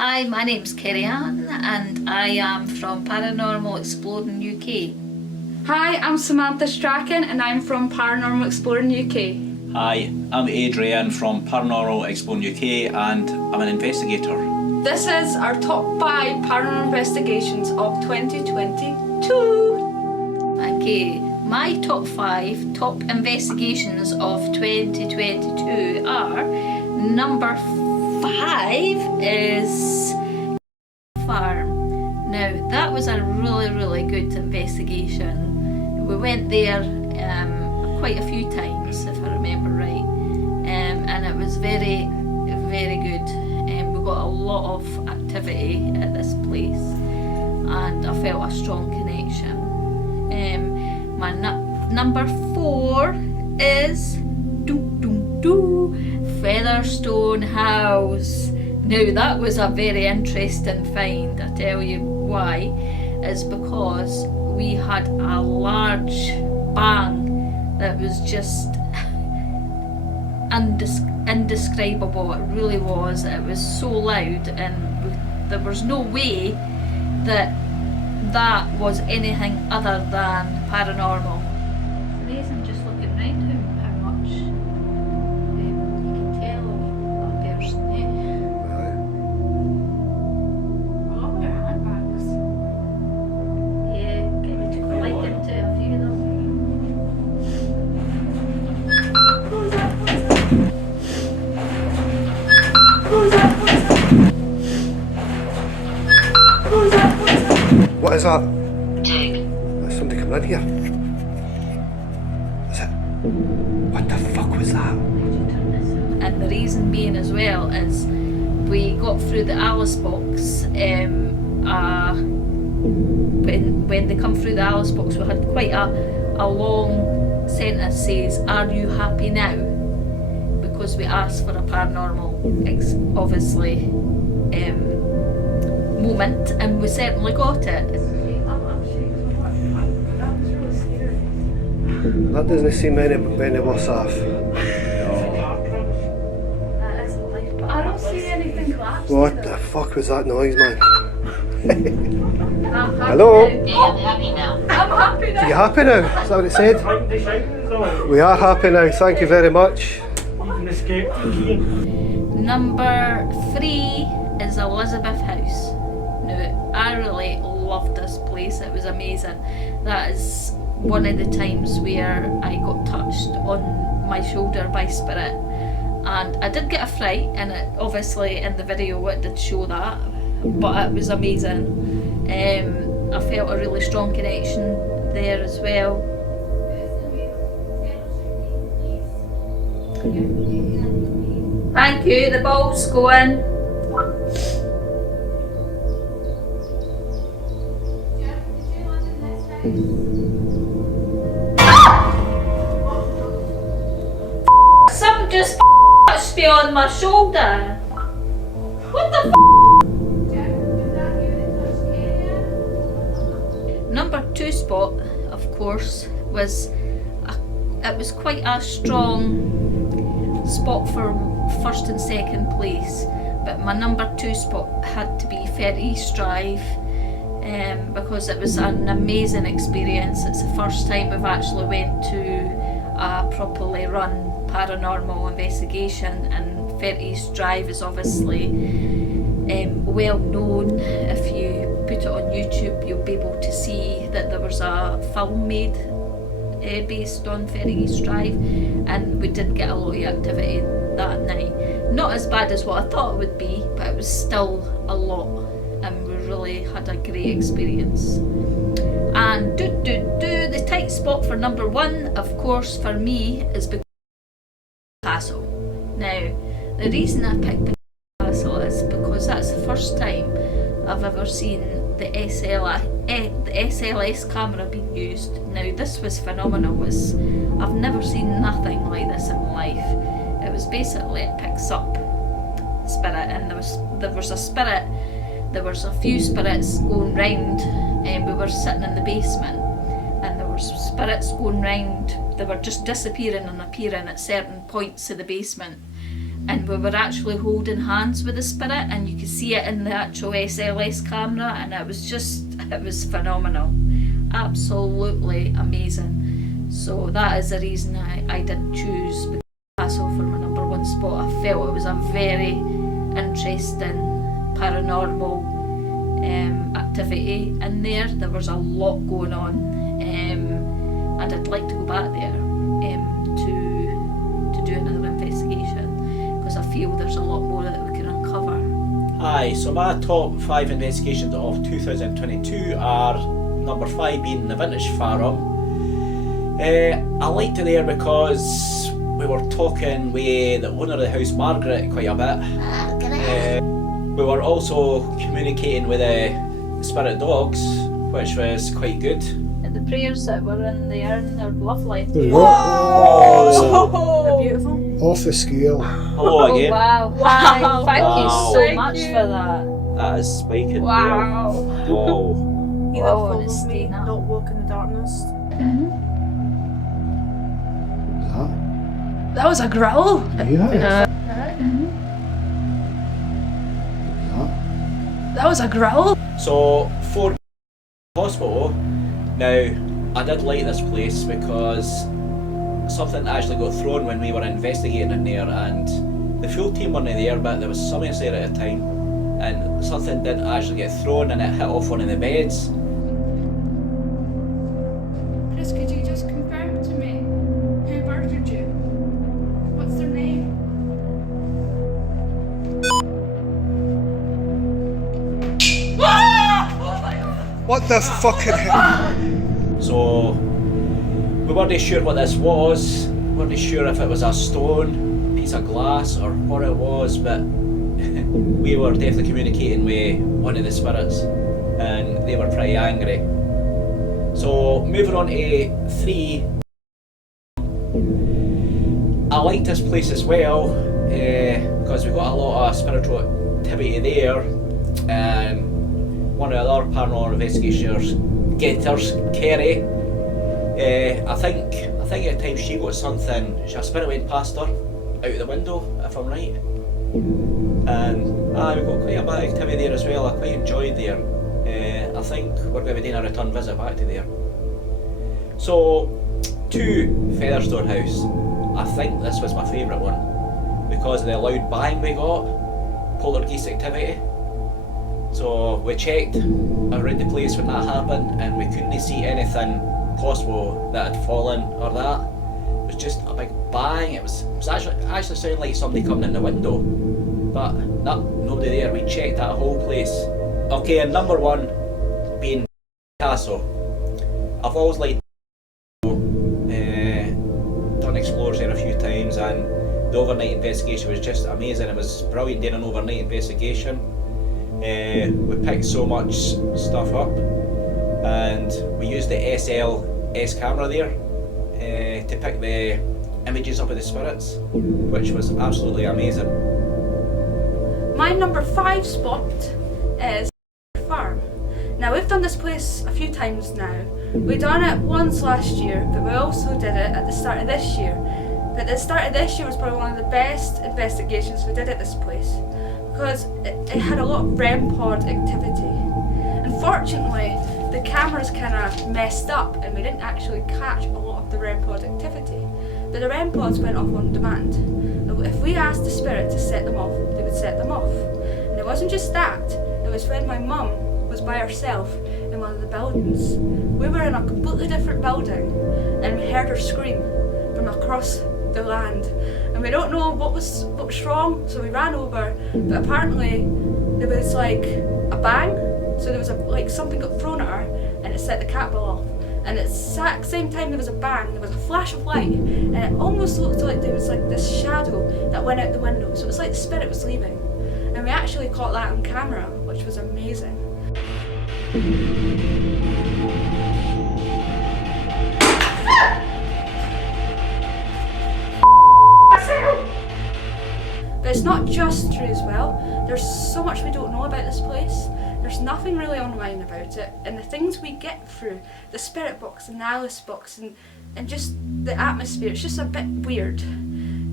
Hi, my name's Kerry Anne and I am from Paranormal Exploring UK. Hi, I'm Samantha Adrian and I'm from Paranormal Exploring UK. Hi, I'm Adrian from Paranormal Exploring UK and I'm an investigator. This is our top 5 paranormal investigations of 2022. Okay, my top 5 top investigations of 2022 are number 5 is farm. Now that was a really good investigation. We went there quite a few times if I remember right, and it was very good. We got a lot of activity at this place and I felt a strong connection. My number 4 is Featherstone House. Now that was a very interesting find. I tell you why. Is because we had a large bang that was just indescribable. It really was. It was so loud and there was no way that was anything other than paranormal. It's amazing just looking around how much you can tell of a person. I love their handbags. Yeah, get me to collect them to a few of them. What is that? There's somebody coming in here. Is it? What the fuck was that? And the reason being as well is we got through the Alice box. When they come through the Alice box, we had quite a long sentence says, "Are you happy now?" Because we asked for a paranormal, obviously, moment, and we certainly got it. That doesn't seem any worse off. I don't see anything collapsed. What the fuck was that noise, man? I'm happy Hello? now. I'm happy now. Are you happy now? Is that what it said? We are happy now, thank you very much. Number 3 is Elizabeth House. Now, I really loved this place. It was amazing. That is one of the times where I got touched on my shoulder by spirit, and I did get a fright, and it, obviously in the video it did show that, but it was amazing. I felt a really strong connection there as well. Thank you, the ball's going. Some just touched me on my shoulder. What the Number 2 spot, of course, was it was quite a strong spot for first and second place, but my number 2 spot had to be Fair East Drive, because it was an amazing experience. It's the first time we've actually went to a properly run paranormal investigation, and Fair East Drive is obviously well known. If you put it on YouTube, you'll be able to see that there was a film made based on Fair East Drive, and we did get a lot of activity that night. Not as bad as what I thought it would be, but it was still a lot, and we really had a great experience. And the tight spot for number 1, of course, for me is Castle. Now, the reason I picked Castle is because that's the first time I've ever seen the SLS camera being used. Now, this was phenomenal. I've never seen nothing like this in my life. It was basically, it picks up spirit, and there was a spirit. There was a few spirits going round, and we were sitting in the basement, and there were spirits going round. They were just disappearing and appearing at certain points of the basement. and we were actually holding hands with the spirit, and you could see it in the actual SLS camera, and it was phenomenal, absolutely amazing. So that is the reason I did choose the castle for my number one spot. I felt it was a very interesting paranormal activity in there. There was a lot going on, and I'd like to go back there to do another investigation, because I feel there's a lot more that we can uncover. Hi, so my top 5 investigations of 2022 are number 5 being the Vintage Farm. I liked it there because we were talking with the owner of the house, Margaret, quite a bit. We were also communicating with the spirit dogs, which was quite good. And the prayers that were in the urn are lovely. They're Beautiful. off the scale. Hello again. Oh wow. Thank you so Thank much you. for that. That is spiking. Wow. Whoa. You Oh, that and it's follows me, Stina. not walk in the darkness. That? That was a growl. Yeah. That was a growl. So, for hospital, now I did like this place because something actually got thrown when we were investigating in there, and the full team weren't there, but there was somebody there at a time, and something did actually get thrown and it hit off one of the beds. Chris, could you just confirm to me who murdered you? What's their name? What the fucking hell? So, we weren't sure what this was, we weren't sure if it was a stone, piece of glass, or what it was, but we were definitely communicating with one of the spirits, and they were pretty angry. So, moving on to 3. I liked this place as well, because we got a lot of spiritual activity there, and one of the other paranormal investigators, Kerry, I think at the time she got something, a spirit went past her, out the window, if I'm right. And we got quite a bit of activity there as well. I quite enjoyed there. I think we're going to be doing a return visit back to there. So, 2, Featherstone House. I think this was my favourite one because of the loud bang we got, poltergeist activity. So we checked around the place when that happened, and we couldn't see anything possible that had fallen or that. It was just a big bang. It was actually sounded like somebody coming in the window, but nobody there. We checked that whole place. Okay, and number 1 being Castle. I've always liked done explorers there a few times, and the overnight investigation was just amazing. It was brilliant doing an overnight investigation. We picked so much stuff up, and we used the SLS camera there to pick the images up of the spirits, which was absolutely amazing. My number 5 spot is Farm. Now we've done this place a few times now. We done it once last year, but we also did it at the start of this year. But the start of this year was probably one of the best investigations we did at this place, because it had a lot of REM pod activity. Unfortunately, the cameras kind of messed up and we didn't actually catch a lot of the REM pod activity. But the REM pods went off on demand. If we asked the spirit to set them off, they would set them off. And it wasn't just that, it was when my mum was by herself in one of the buildings. We were in a completely different building and we heard her scream from across the land, and we don't know what was wrong, so we ran over, but apparently there was like a bang, so there was like something got thrown at her and it set the cat ball off, and at the same time there was a bang, there was a flash of light, and it almost looked like there was like this shadow that went out the window, so it was like the spirit was leaving, and we actually caught that on camera, which was amazing. But it's not just true as well. There's so much we don't know about this place. There's nothing really online about it, and the things we get through, the spirit box and the Alice box and just the atmosphere, it's just a bit weird.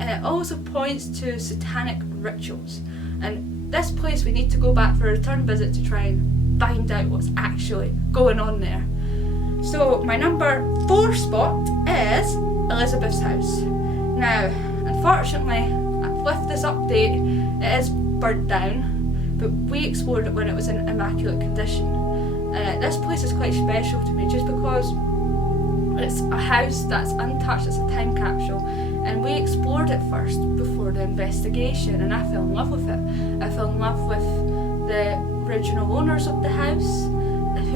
and it also points to satanic rituals. And this place we need to go back for a return visit to try and find out what's actually going on there. So my number 4 spot is Elizabeth's house. Now, unfortunately, with this update, it is burnt down, but we explored it when it was in immaculate condition. This place is quite special to me just because it's a house that's untouched, it's a time capsule, and we explored it first before the investigation, and I fell in love with it. I fell in love with the original owners of the house,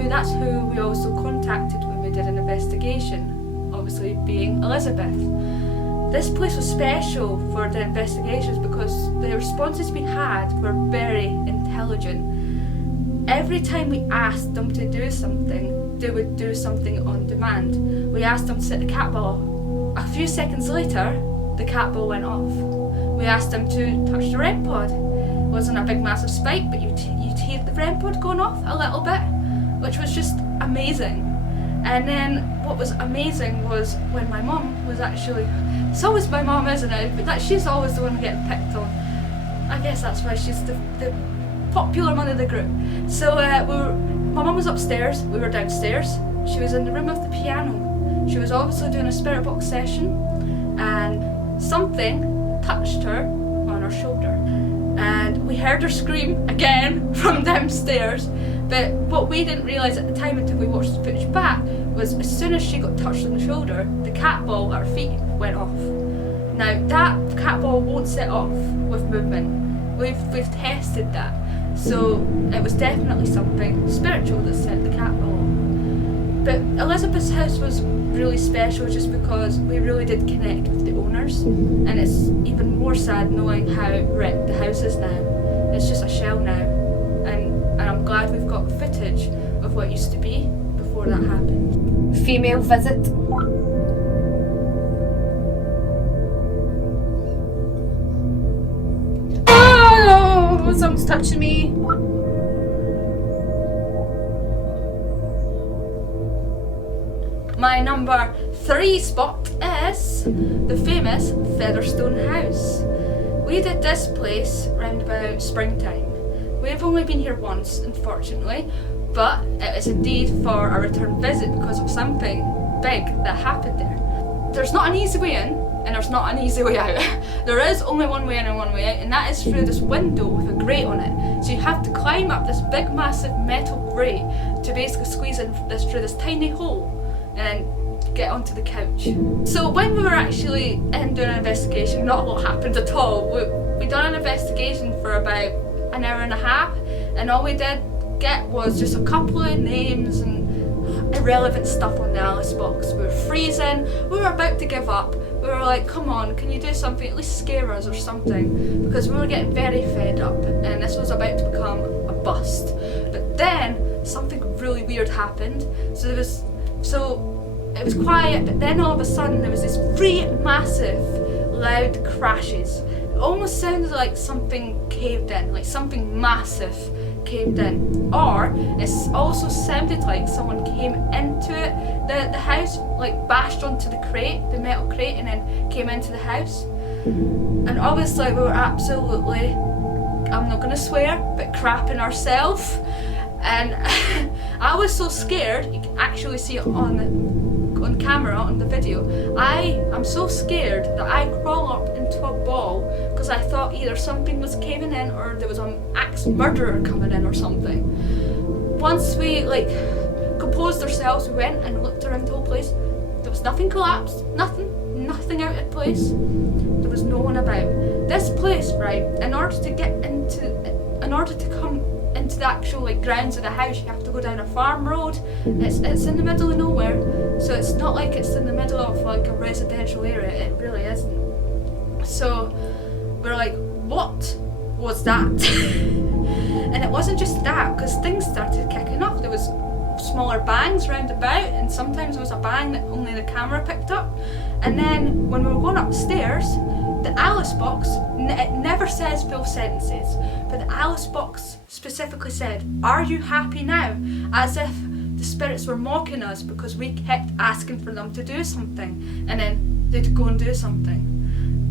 that's who we also contacted when we did an investigation, obviously being Elizabeth. This place was special for the investigations because the responses we had were very intelligent. Every time we asked them to do something, they would do something on demand. We asked them to set the cat ball. A few seconds later, the cat ball went off. We asked them to touch the REM pod. It wasn't a big massive spike, but you'd hear the REM pod going off a little bit, which was just amazing. And then what was amazing was when my mum was actually, it's always my mum, isn't it? But she's always the one getting picked on. I guess that's why she's the popular one of the group. So my mum was upstairs, we were downstairs. She was in the room of the piano. She was obviously doing a spirit box session, and something touched her on her shoulder. And we heard her scream again from downstairs. But what we didn't realise at the time until we watched the footage back was as soon as she got touched on the shoulder, the cat ball at her feet went off. Now that cat ball won't set off with movement. We've tested that. So it was definitely something spiritual that set the cat ball off. But Elizabeth's house was really special just because we really did connect with the owners, and it's even more sad knowing how wrecked the house is now. It's just a shell now, and I'm glad we've got footage of what used to be before that happened. Female visit. Oh, someone's touching me. My number 3 spot is the famous Featherstone House. We did this place round about springtime. We've only been here once, unfortunately, but it was indeed for a return visit because of something big that happened there. There's not an easy way in, and there's not an easy way out. There is only one way in and one way out, and that is through this window with a grate on it. So you have to climb up this big massive metal grate to basically squeeze in through this tiny hole and get onto the couch. So when we were actually doing an investigation, not a lot happened at all. We done an investigation for about an hour and a half, and all we did get was just a couple of names and irrelevant stuff on the Alice box. We were freezing, we were about to give up. We were like, come on, can you do something, at least scare us or something, because we were getting very fed up and this was about to become a bust. But then something really weird happened. So it was quiet, but then all of a sudden there was this 3 massive loud crashes. It almost sounded like something caved in, like something massive caved in. Or it also sounded like someone came into the house, like bashed onto the crate, the metal crate, and then came into the house. And obviously we were absolutely, I'm not gonna swear, but crapping ourselves. And I was so scared, you can actually see it on camera, on the video. I am so scared that I crawl up into a ball because I thought either something was caving in or there was an axe murderer coming in or something. Once we composed ourselves, we went and looked around the whole place. There was nothing collapsed, nothing out of place. There was no one about. This place, right, in order to come into the actual grounds of the house, you have to go down a farm road. It's in the middle of nowhere, so it's not like it's in the middle of a residential area. It really isn't. So we're like, what was that? And it wasn't just that, because things started kicking off. There was smaller bangs round about, and sometimes there was a bang that only the camera picked up. And then when we were going upstairs, the Alice box, it never says full sentences, but the Alice box specifically said, "Are you happy now?" As if the spirits were mocking us because we kept asking for them to do something, and then they'd go and do something.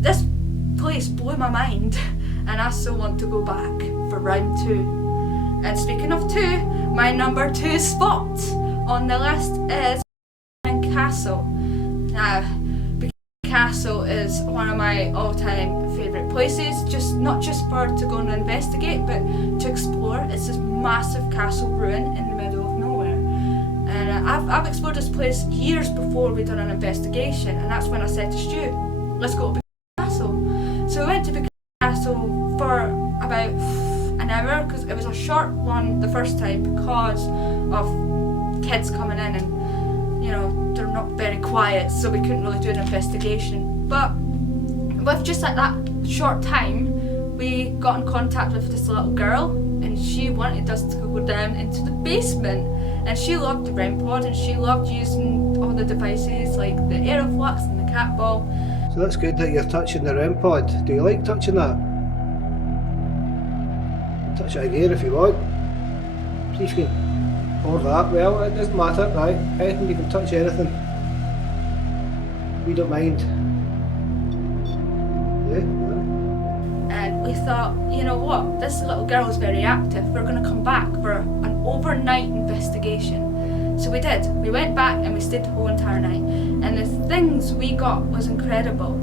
This place blew my mind, and I still want to go back for round 2. And speaking of 2, my number 2 spot on the list is Castle. Now, Castle is one of my all-time favourite places, not just for to go and investigate, but to explore. It's this massive castle ruin in the middle of nowhere, and I've explored this place years before we done an investigation, and that's when I said to Stu, let's go to Castle. So we went to Buchanan Castle for about an hour, because it was a short one the first time because of kids coming in, and you know, they're not very quiet, so we couldn't really do an investigation. But with just like that short time, we got in contact with this little girl, and she wanted us to go down into the basement, and she loved the REM pod, and she loved using all the devices like the Aeroflux and the cat ball. So that's good that you're touching the REM pod. Do you like touching that? Touch it again if you want. See if you can. Or that, well, it doesn't matter, right? Anything, you can touch anything. We don't mind. Yeah. And we thought, you know what, this little girl is very active. We're going to come back for an overnight investigation. So we did. We went back and we stayed the whole entire night. And the things we got was incredible.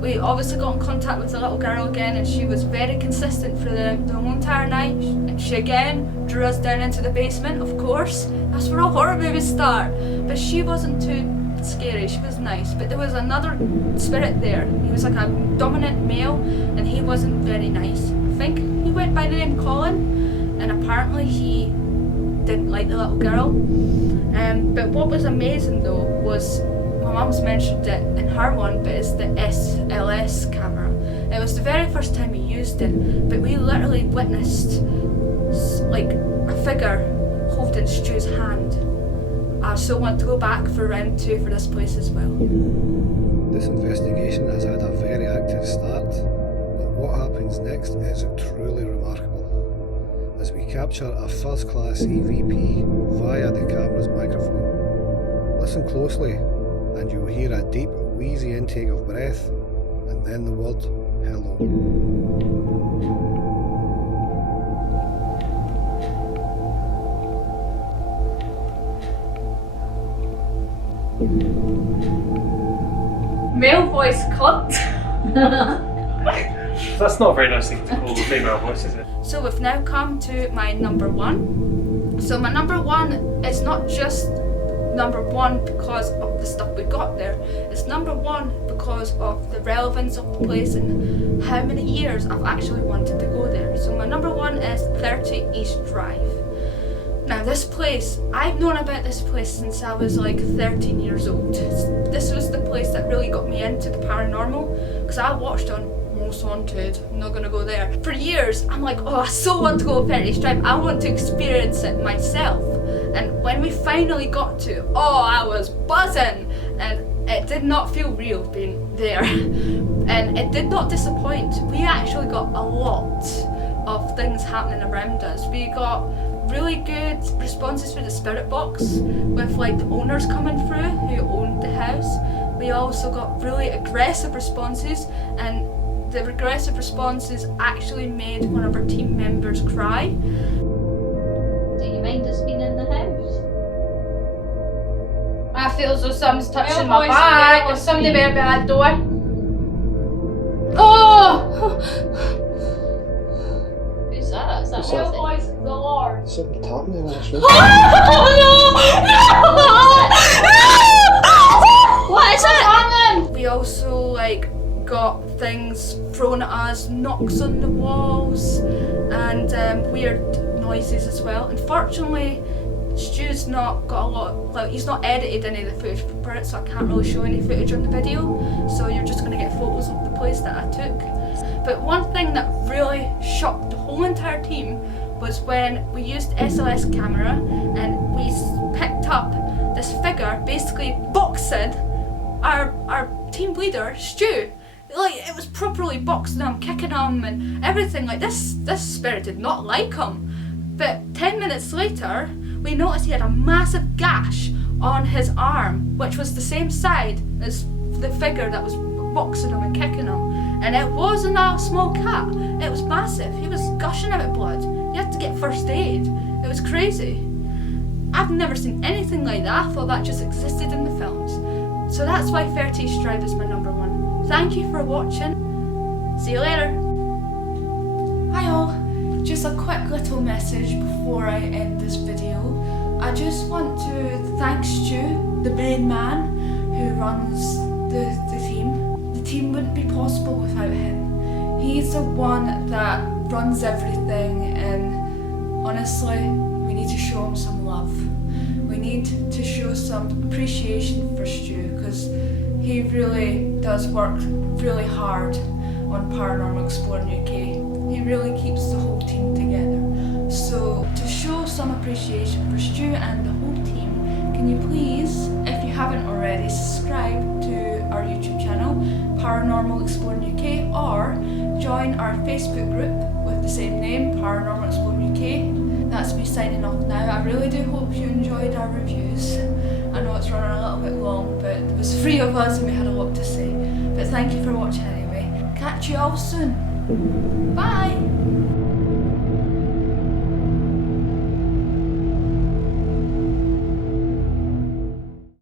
We obviously got in contact with the little girl again, and she was very consistent for the whole entire night. And she again drew us down into the basement, of course. That's where all horror movies start. But she wasn't too scary, she was nice. But there was another spirit there. He was like a dominant male, and he wasn't very nice. I think he went by the name Colin, and apparently he didn't like the little girl. But what was amazing though was, my mum's mentioned it in her one, but it's the SLS camera. It was the very first time we used it, but we literally witnessed like a figure holding Stu's hand. I still want to go back for round 2 for this place as well. This investigation has had a very active start, but what happens next is truly remarkable, as we capture a first-class EVP via the camera's microphone. Listen closely, and you'll hear a deep, wheezy intake of breath, and then the word hello. Male voice cunt. That's not a very nice thing to call a female voice, is it? So we've now come to my number 1. So my number 1 is not just number 1 because of the stuff we got there. It's number 1 because of the relevance of the place and how many years I've actually wanted to go there. So my number 1 is 30 East Drive. Now this place, I've known about this place since I was like 13 years old. This was the place that really got me into the paranormal, because I watched on Most Haunted, I'm not gonna go there. For years, I'm like, oh, I so want to go to 30 East Drive, I want to experience it myself. And when we finally got to, oh, I was buzzing, and it did not feel real being there. And it did not disappoint. We actually got a lot of things happening around us. We got really good responses through the spirit box, with like the owners coming through who owned the house. We also got really aggressive responses, and the aggressive responses actually made one of our team members cry. Do you mind us being in the house? I feel as though something's touching Male my voice, back. male There's somebody voice. better be at the door. Oh! Who's that? Is that Who's Male that? voice, the Lord. There's something happening in this room. What is it? We also like got things thrown at us, knocks on the walls, and weird noises as well. Unfortunately, Stu's not got a lot, like he's not edited any of the footage for it, so I can't really show any footage on the video, so you're just going to get photos of the place that I took. But one thing that really shocked the whole entire team was when we used SLS camera and we picked up this figure basically boxing our team leader, Stu. Like, it was properly boxing him, kicking him and everything. Like, this spirit did not like him. But 10 minutes later, we noticed he had a massive gash on his arm, which was the same side as the figure that was boxing him and kicking him. And it wasn't a small cat, it was massive. He was gushing out blood. He had to get first aid. It was crazy. I've never seen anything like that. I thought that just existed in the films. So that's why 30th Drive is my number one. Thank you for watching. See you later. Hi all. Just a quick little message before I end this video. I just want to thank Stu, the main man who runs the team. The team wouldn't be possible without him. He's the one that runs everything, and honestly, we need to show him some love. We need to show some appreciation for Stu, because he really does work really hard on Paranormal Exploring UK. He really keeps the whole team together. So to show some appreciation for Stu and the whole team, can you please, if you haven't already, subscribe to our YouTube channel, Paranormal Exploring UK, or join our Facebook group with the same name, Paranormal Exploring UK. That's me signing off now. I really do hope you enjoyed our reviews. I know it's running a little bit long, but there was 3 of us and we had a lot to say. But thank you for watching anyway. Catch you all soon. Bye!